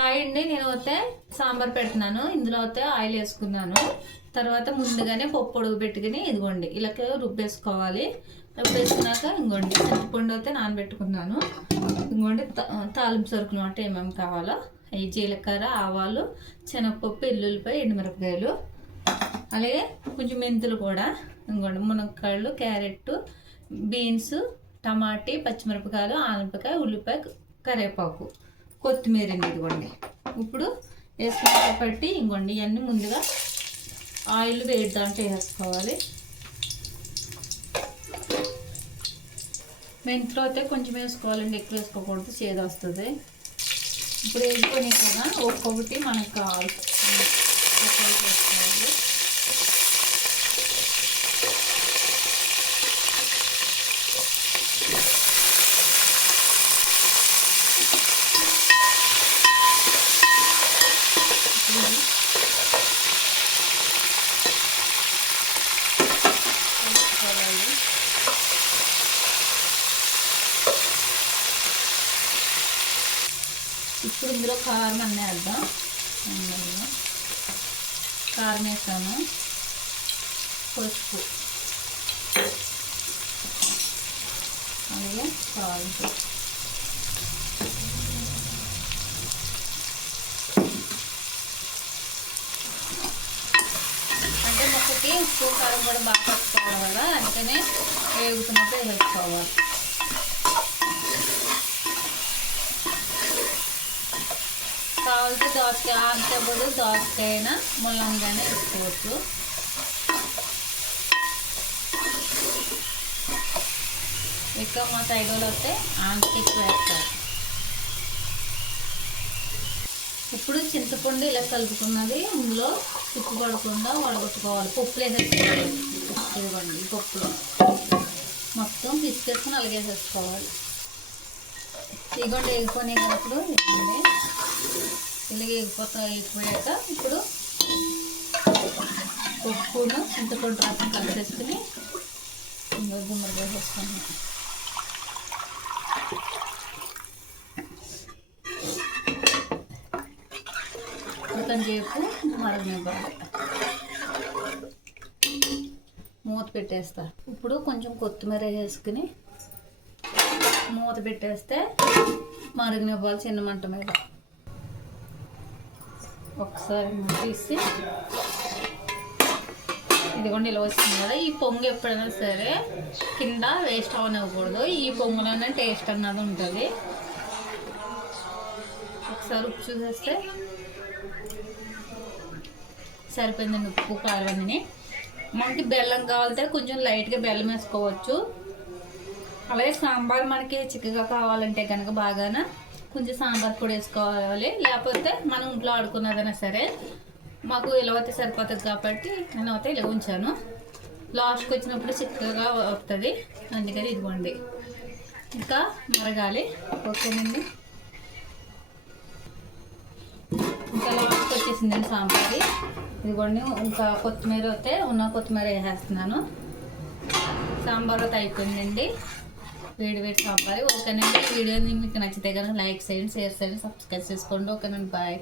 Hi అండి, నేను అయితే సాంబార్ పెడుతున్నాను. ఇందులో అయితే ఆయిల్ వేసుకున్నాను. తర్వాత ముందుగానే పప్పు పొడుగు పెట్టుకుని ఇదిగోండి ఇలా రుబ్బేసుకోవాలి. రుబ్బేసుకున్నాక ఇంకోండి చింతపండు అయితే నానబెట్టుకున్నాను. ఇంకోండి తాలింపు సరుకులు అంటే ఏమేమి కావాలో ఈ జీలకర్ర, ఆవాలు, శనగపప్పు, ఎల్లుల్లిపాయ, ఎండుమిరపకాయలు, అలాగే కొంచెం మెంతులు కూడా, ఇంకోండి మునక్కాయలు, క్యారెట్, బీన్స్, టమాటీ, పచ్చిమిరపకాయలు, ఆనపకాయ, ఉల్లిపాయ, కరివేపాకు, కొత్తిమీర ఇదిగోండి. ఇప్పుడు వేసుకున్న పట్టి ఇంకోండి ఇవన్నీ ముందుగా ఆయిల్ వేడి దాంట్లో వేసుకోవాలి. మెంతులు అయితే కొంచెం వేసుకోవాలండి, ఎక్కువ వేసుకోకూడదు, చేదు వస్తుంది. ఇప్పుడు వేసుకొని కదా ఒక్కొక్కటి మనకు కావాలి వేసుకోవాలి. ఇప్పుడు ఇందులో కారం అన్నీ వేద్దాం. కారం వేసాను, పసుపు, అలాగే సాల్ట్, అంటే మొక్కకి ఉప్పు కారం కూడా బాగా పట్టుకోవాలి కదా, అందుకనే వేగుతున్నప్పుడు వేసుకోవాలి. కావాల్సి దోసకాయ అంతే బదులు దోసకాయ అయినా ముల్లంగానే వేసుకోవచ్చు. ఎక్కువ మా సైడ్ వాళ్ళు వస్తే ఆంటీ ఎక్కువ వేస్తారు. ఇప్పుడు చింతపండు ఇలా కలుపుకున్నది ఇందులో ఉప్పు పడకుండా వడగొట్టుకోవాలి. పప్పులు వేసేసుకోవాలి. ఇవ్వండి పప్పులు మొత్తం పిసికేసుకుని అలాగే వేసేసుకోవాలి. ఇదిగోండి వేసుకొని ఇప్పుడు ఇవ్వండి ఇలాగ ఎగిపోయాక ఇప్పుడు ఉప్పును చింతపండు రసం కలిపేసుకుని గుమ్మడి వేసేసుకున్నాం. కొంచెం సేపు మరగనివ్వాలి. మూత పెట్టేస్తా. ఇప్పుడు కొంచెం కొత్తిమీర వేసుకుని మూత పెట్టేస్తే మరగనివ్వాలి చిన్న మంట మీద. ఒకసారి తీసి ఇదిగోండి ఇలా వస్తుంది కదా, ఈ పొంగు ఎప్పుడైనా సరే కింద వేస్ట్ అవనివ్వకూడదు. ఈ పొంగులోనే టేస్ట్ అన్నది ఉంటుంది. ఒకసారి ఉప్పు చూసేస్తే సరిపోయిందండి. ఉప్పు కారం అన్నీ. మనకి బెల్లం కావాలంటే కొంచెం లైట్గా బెల్లం వేసుకోవచ్చు. అలాగే సాంబార్ మనకి చిక్కగా కావాలంటే కనుక బాగానే కొంచెం సాంబార్ పొడి వేసుకోవాలి. లేకపోతే మనం ఇంట్లో ఆడుకున్నదైనా సరే, మాకు ఇలా అయితే సరిపోతుంది కాబట్టి నేను అయితే ఇలా ఉంచాను. లాస్ట్కి వచ్చినప్పుడు చిక్కగా వస్తుంది, అందుకని ఇదిగోండి ఇంకా మరగాలి. ఓకేనండి, ఇంకా లాస్ట్కి వచ్చేసిందండి సాంబార్. ఇదిగోండి ఇంకా కొత్తిమీర అయితే కొత్తిమీర వేసేస్తున్నాను. సాంబార్ అయితే అయిపోయిందండి, వేడి వేడి సాంబార్. ఓకేనండి, వీడియోని మీకు నచ్చితే కనుక లైక్ చేయండి, షేర్ చేయండి, సబ్స్క్రైబ్ చేసుకోండి. ఓకేనండి, బాయ్.